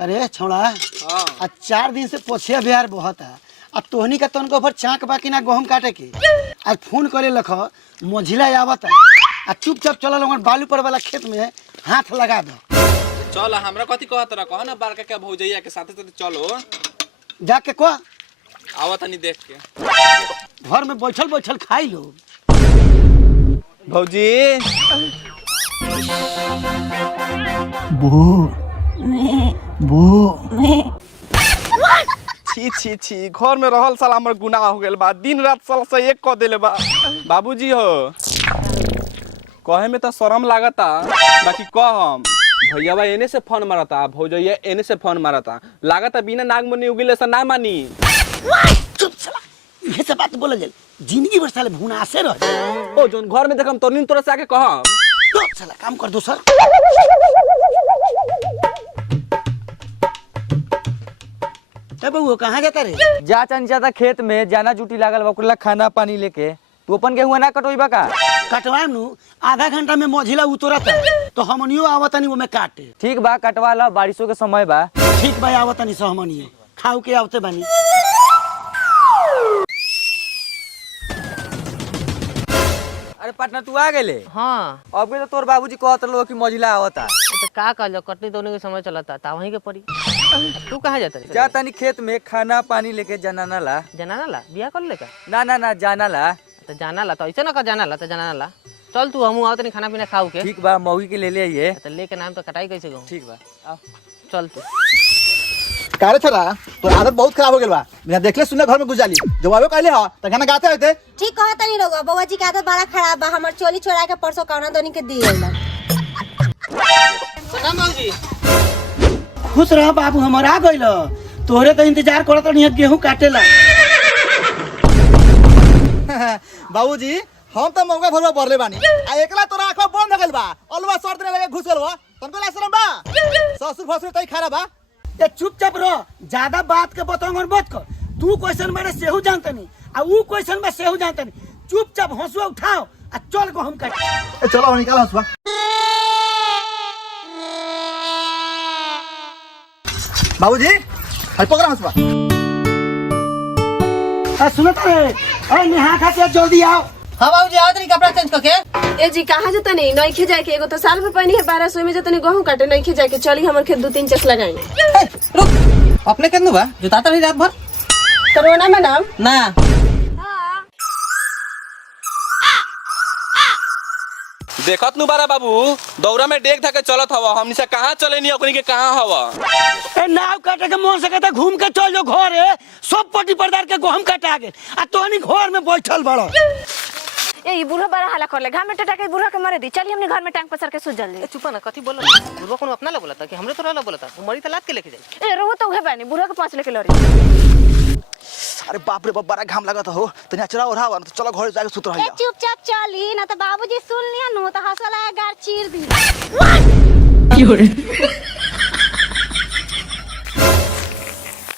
अरे छोड़ा हाँ। आज 4 दिन से पोछिया बिहार बहुत है। अब तोहनी का तनको भर चाक बाकी ना गहूम काटे के। आज फोन करे लख मोझिला आवत है। आज चुपचाप चल लोगन बालू पर वाला खेत में हाथ लगा दो। चल हमरा कथी कहत रह कह ना बारका के भौजैया के साथे साथे चलो जाके को आवत नहीं देख के घर में बैठल बैठल खाई लो। भौजी बू बू छी छी छी घर में रहल साला हमर गुनाह हो गेल बा। दिन रात साला से एक क देले बा। बाबूजी हो कहे में तो शर्म लागता बाकी कहम भैया बा एने से फोन मारता भौजैया एने से फोन मारता लागता बिना नागमणि उगिले से ना मानी। चुप साला ये सब बात बोले जल जिंदगी भर साले भूना से रह। ओ जोन घर में देखम तो नीन तोरा से आके कहम तो साला काम कर दो सर। ए बबू कहाँ जाता रे? जा चंचा खेत में जाना जूटी लागल बा ओकरा खाना पानी लेके तू अपन गेहुआ ना कटोइबा का कटवाएम नु आधा घंटा में मोझिला उतरत तो हमनियो आवतनी वो में काटे। ठीक बा कटवा ला बारिशों के समय बा। ठीक भाई आवतनी सो हमनियो खाऊ के आवते बानी। अरे पटना तू आ गेले? हाँ अब के तो तोर बाबूजी कहत रहो कि मोजिला आवता। तो का कर कटनी दोनों के समय चलता था वहीं के पड़ी। तू कहाँ जाता रे? जा तनी खेत में खाना पानी लेके जाना ला। जाना ला बिया कर ले का? ना जाना ला। तो जाना ला तो ऐसे ना कर जाना ला तो जाना ला। चल तू हमू आओ तनी खाना पीना खाऊ के। ठीक बा मौगी के ले ले आइए। तो लेके नाम तो कटाई कैसे गऊ? ठीक बा आओ चल तू। कारे छोरा तो आदत बहुत खराब हो गेल बा। बिना देखले सुनले घर में घुस जाली जब आवे कहले ह त गाना गाते होते। ठीक कहत नहीं रहुआ बउआ जी के आदत बड़ा खराब बा। हमर चोली छोड़ा के परसों कौना दोनी के दिए ला। प्रणाम बाबूजी। खुश रह बाबू हमर आ गइल। तोहरे तो इंतजार करत रही गेहूं काटेला। बाबूजी हम तो मौका भरवा भरले बानी आ एकला तोरा आंखवा बंद हो गेल बा। अलवा सर देने लगे घुस गेल हो तनको ला शरम बा। ससुर भसुर तई खराब बा। ये चुपचाप रह ज्यादा बात के बताओ मत कर। तू क्वेश्चन मारे सेहू जानता नहीं आ ऊ क्वेश्चन में सेहू जानता नहीं। चुपचाप हंसुआ उठाओ आ चल गहूं काटे। चलो निकाल हंसवा। बाबूजी हई पकड़ हंसवा। आ सुनत रे ए नेहा खाते जल्दी आओ। हाँ बाबूजी आओ तनी कपड़ा चेंज करके। ए जी कहाँ जता नहीं नइखे जाके एगो तो साल भर पहनी है 1200 में जतनी गहूं काटे नइखे जाके चली हमर खेत 2-3 चस लगाई। रुक अपने केनु बा जोताता रही रात भर कोरोना में नाम ना। देखत नु बारा बाबू दौरा में डेग धके चलत हवा हमनी से कहां चलेनी ओकनी के कहां हवा। ए नाव काटे के मन से कहता घूम के चल जो घर है सब पट्टी परदार के गहूं काटा गेल आ तोहनी घर में बैठल बड़। ए ई बूढ़ा बड़ा हाला करले घाम में टटा के बूढ़ा के मारे दी। चली हमने घर में टांग पसार के सो जल्दी। ए चुप ना कथी बोल बुढ़वा कोनो अपना ला बोलता कि हमरे तोरा ला बोलता तू मरी त लात के लेके जाई। ए रोहु तो उहे बानी बूढ़ा के 5 लेके लड़ी। अरे बाप रे बाप बड़ा घाम लागत हो तनी अचरा ओढ़ावा न तो चलो घर जाके सुत ए रहिया। चुपचाप चली ना तो बाबूजी सुन लिया नु तो हंसला गार चीर दी।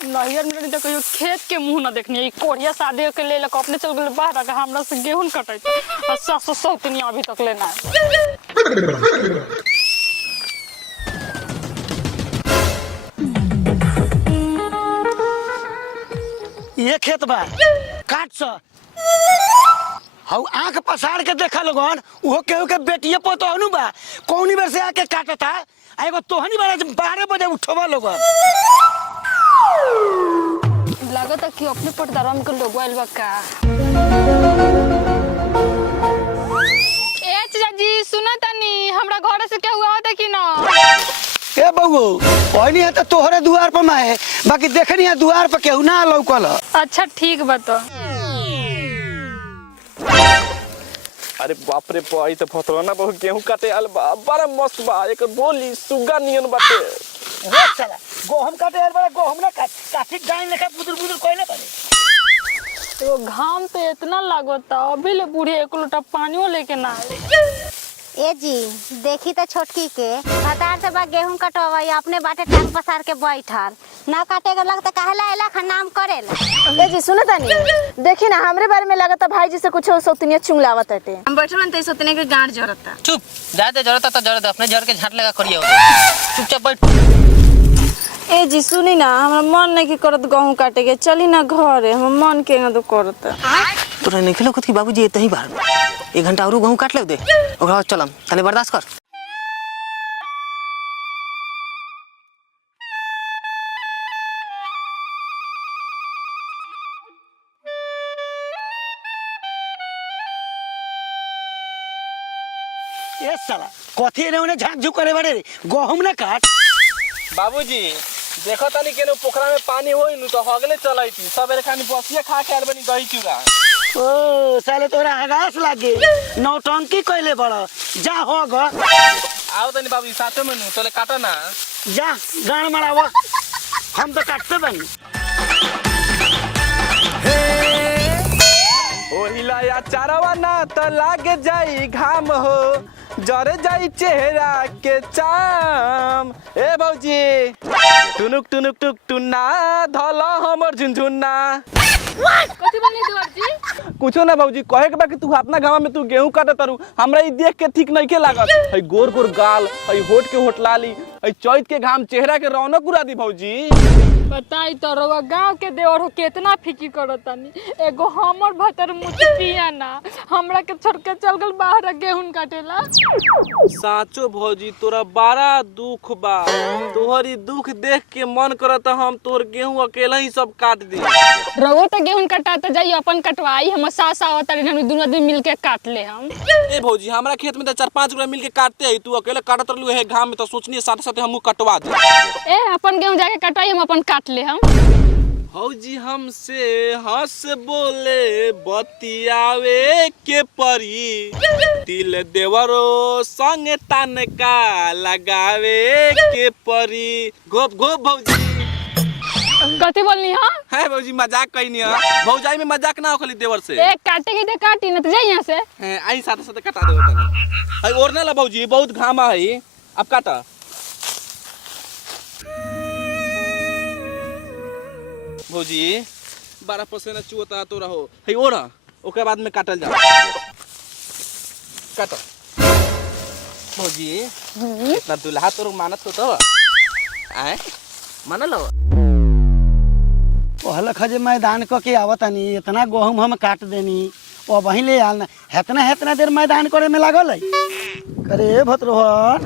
नहियर में तो कहियो खेत के मुंह ना देखनी कोढ़िया शादी के ले लक अपने चल गेल बाहर का हमरा से गेहूं कटैत और सासु सौतनी अभी तक लेना। ये खेत बा काट स हौ आंख पसार के देखा लोगन उहो केहू के बेटिए पोतहनु बा कौनी बेर से आके काटता आ एगो तोहनी बारे 12 बजे उठवा लोगन। लागत कि अपने पटदारवा में के लोग आइल बा का। ए चाचा जी सुनो तनी हमरा घर से केहू आवत कि ना? ए बबू कहनी है तो तोहरे दुआर पर माए बाकी देखनी है दुआर पर केहू ना लौकल। अच्छा ठीक बा तो। अरे बाप रे पाई तो फतरना बहुत गेहूं काटे आल बा बड़ा मस्त बा एक बोली सुगा नियन बाटे। रे साला गहूम काटे यार बड़ा गहूम ना काटी डाइन लेखा बुदुर बुदुर कोइले बारे। तो घाम तो इतना लागता अभी ले बूढ़े एक लोटा पानियो लेके ना आए। ए जी देखी तो छोटकी के हतार से बा गेहूं कटवा अपने बाटे टांग पसार के बैठल ना काटे के लगता कहला एला खा नाम करेला। ए जी सुनो तनी देखी ना हमरे बारे में लगता भाई जी से कुछ सौतनिया चुंगलावत हटे। हम बैठल बन त सौतनिया के गांठ जरता। चुप जाते जरता तो जरता अपने जर के झाट लगा करियो चुपचाप बैठ। ए जी सुनी ना, हमरा मन नहीं की करत गेहूं काटे के, चली ना घरे, हम मन के ना तो करत। तोरा नहीं खेलो कि बाबूजी ये तही बाहर 1 घंटा और गेहूं काट ले दे ओकरा बाद चलम तले बर्दाश्त कर। ए साला कथी रे उन्हें झाक झुक करे बड़े रे गहूम ना काट। बाबूजी देखो तनी केनो पोखरा में पानी होई नु तो हगले चलाई थी सबेरे खानी बसिया खा के आर बनी दही चूड़ा। ओ साले तोरा हगास लागे नौटंकी कइले बड़ जा हो ग आओ तनी बाबूजी साथे में नु तोले काटो ना। जा गान मरावा हम तो काटते बनी। ओहिला या चारवा ना त लागे जाई घाम हो जरे जाई चेहरा के चाम। ए भौजी टुनुक टुनुक टुक टुन्ना धला हमर झुनझुन्ना। कथी बनी देवर जी? कुछो ना भौजी कहे के बा कि तू अपना गांव में तू गेहूं काटत तारू हमरा ई देख के ठीक नहीं के लागत। हई गोर गोर गाल हई होठ के होठ लाली हई चैत के घाम चेहरा के रौनक उड़ा दी भौजी। बताई तो रउआ गांव के देवर हो कितना फिकी करतानी। एगो हमर भतर मुतिया ना हमरा के छोड़ के चल गल बाहर गेहूं काटेला। साचो भौजी तोरा बड़ा दुख बा तोहरी दुख देख के मन करता हम तोर गेहूं अकेला ही सब काट दी। रउआ तो गेहूं कटाते जाई अपन कटवाई हम सास आवत रे हम दोनों आदमी मिल के काट ले हम। ए भौजी हमरा खेत में तो 4-5 गोरा मिल के काटते है तू अकेले काटत रहलू है घाम में तो सोचनी साथ साथ हमहू कटवा दे। ए अपन गेहूं जाके कटाई हम अपन काट ले हम। भौजी हमसे हंस बोले बतियावे के परी दिल देवरो संग तनका लगावे के परी। गोप गोप भौजी। कथी बोलनी हां? है भौजी मजाक कइनी है भौजाई में मजाक ना होखली देवर से। ए काटे के दे काटी न त जाई यहां से। हैं आई साथ साथ कटा दे तनी। हई ओरना ला भौजी बहुत घामा है अब काटा। भौजी 12% चुअता तो रहो हई ओरा ओके बाद में काटल जा काटो। भौजी इतना दुल्हा तोर मानत हो तो आए मान लो। पहले खजे मैदान क के आवतानी इतना गहूम हम काट देनी और वहीं ले आना हेतना देर मैदान करे में लागल है। करे भतरोहर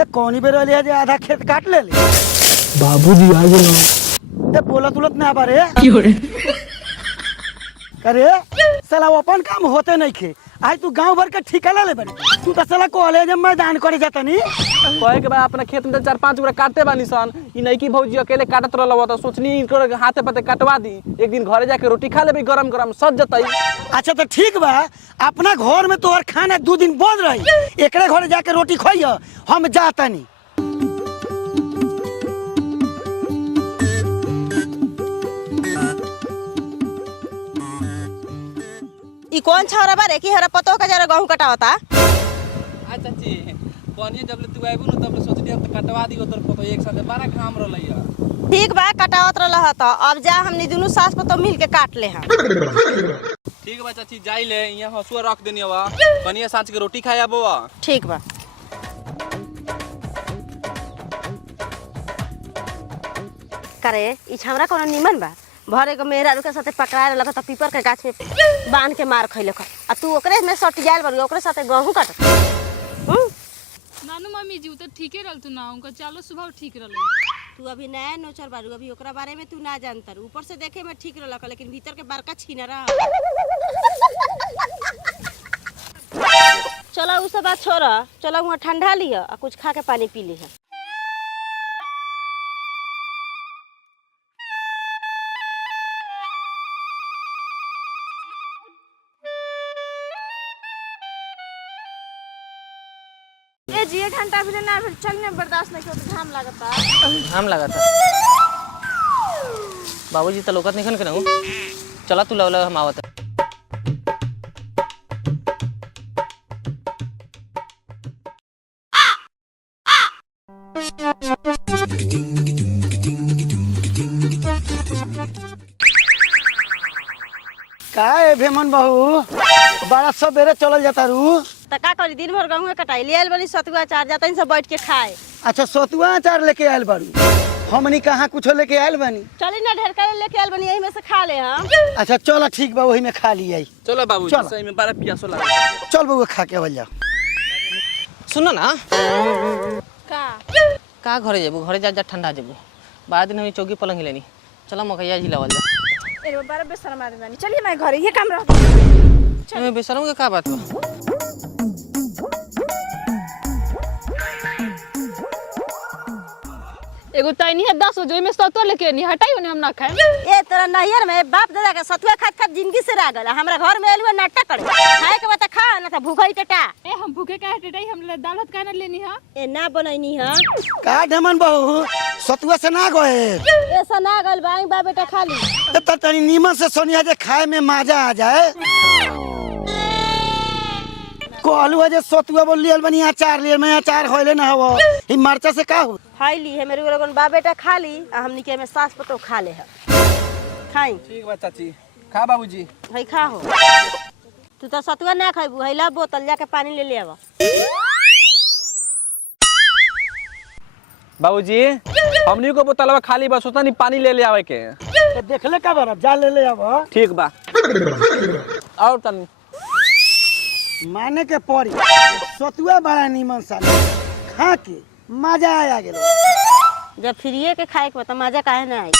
ए कौनी बेर वाली जे आधा खेत काट ले बाबूजी आ गेलो। ए बोलत उलत ना बारे करे साला अपन काम होते नहीं खे आज तू गांव भर के ठिका ले बड़ी तू तो साला कॉलेज में मैदान करे जातनी। कहे के बाद अपना खेत में 4-5 गोरा काटते बानी सन ई नहीं की भौजी अकेले काटत रहल तो सोचनी इनकर हाथे पते कटवा दी एक दिन घरे जाके रोटी खा लेबे गरम गरम सज जतई। अच्छा तो ठीक बा अपना घर में तोहर खाना 2 दिन बंद रही एकरे घरे जाके रोटी खाइए हम जातनी। ई कौन छौरा बारे की हरा पतो का जरा गेहूं कटावता। आ चाची कोनिए जब ले तू आइबू न तब ले सोचनी हम त कटवा दी तोर पतो एक साथ बड़ा घाम रहलैया। ठीक बा कटावत रहल त अब जा हमनी दुनु सास पतो मिल के काट ले हम। ठीक बा चाची जाई ले यहां हसुआ रख देनी बा कनिया सांझ के रोटी खाया बा। ठीक बा। करे ई छौरा कोनो निमन बा भरे को मेहरारू के साथे पकड़ाए लगत पीपर के गाछ में बांध के मार खइले ख आ तू ओकरे में सट जाइल बड़ी ओकरे साथे गेहूं काट। नानू मम्मी जी तो ठीके रहल तू ना उनका चालो स्वभाव ठीक रहल। तू अभी नया नोचर बारू अभी ओकरा बारे में तू ना जानता ऊपर से देखे में ठीक रहल लेकिन भीतर के बड़का छीनरा। चलो उ सब बात छोड़ चलो वहाँ ठंडा लिया और कुछ खा के पानी पी लिया। ए जी 1 घंटा भी ना फिर चलने बर्दाश्त नहीं होता घाम लगता। घाम लगा था बाबूजी तो लोकत नहीं खन चला तू लव हम आवत। का है भेमन बहू बड़ा सबेरे चल जाता रू तो का करी दिन भर गेहूं कटाई ले आइल बनी सतुआ चार जाता सब बैठ के खाए। अच्छा सतुआ अचार लेके आयल बारू हमनी कहाँ कुछ लेके आयल बनी। चली ना ढेर कर लेके आयल बनी, यही में से खा ले हम। अच्छा चलो ठीक बा, वही में खा लिया। चलो बाबूजी, चलो। सही में बड़ा प्यासो लगा। चल बउआ खा के आवल जाओ। सुनो ना का का घरे जेबू, घरे जा ठंडा जेबू। 12 दिन हम चौकी पलंग हिलेनी। चलो मकैया झिलावल जा। ए बारा बेशरम आदमी बानी, चलिए मैं घरे, ये काम रह। एमे बेशरम के का बात बा? एगो तैनी है 10 जो में सतो लेके नहीं हटाई उन्हें हम ना खाए। ए तोरा नैयर में बाप दादा के सतुआ खात खात जिंदगी से रह गल। हमरा घर में एलुआ नाटक करे, खाए के बता खा ना त भूखई टटा। ए हम भूखे काहे टेटाई, हम ले दाल भात काहे ना लेनी है। ए ना बनैनी ह का ढमन बहू सतुआ से ना गए। ऐसा ना गल बाई बा बेटा खा ली। त तनी नीमन से सोनिया जे खाए में मजा आ जाए। कहलू है जे सतुआ बोल लियल बनी अचार लियल, मैं अचार होइले ना हो। ई मरचा से का हो? खाई ली है मेरे लोगन बा बेटा खा ली, आ हमनी के में सास पतो खा ले है। खाई ठीक बा चाची, खा बाबूजी। हई खा हो। तू तो सतुआ ना खाइबू, हईला बोतल जाके पानी ले ले आवा। बाबूजी हमनी को बोतलवा खाली बस उतना नहीं पानी ले आवे के। तो देखले का बारा जा ले आवा। ठीक बा। और तनी माने के पड़ी सतुआ बड़ा नीमन सा खा के मजा आ गेलो। जब फ्रीए के खाए के बता मजा काहे ना आई।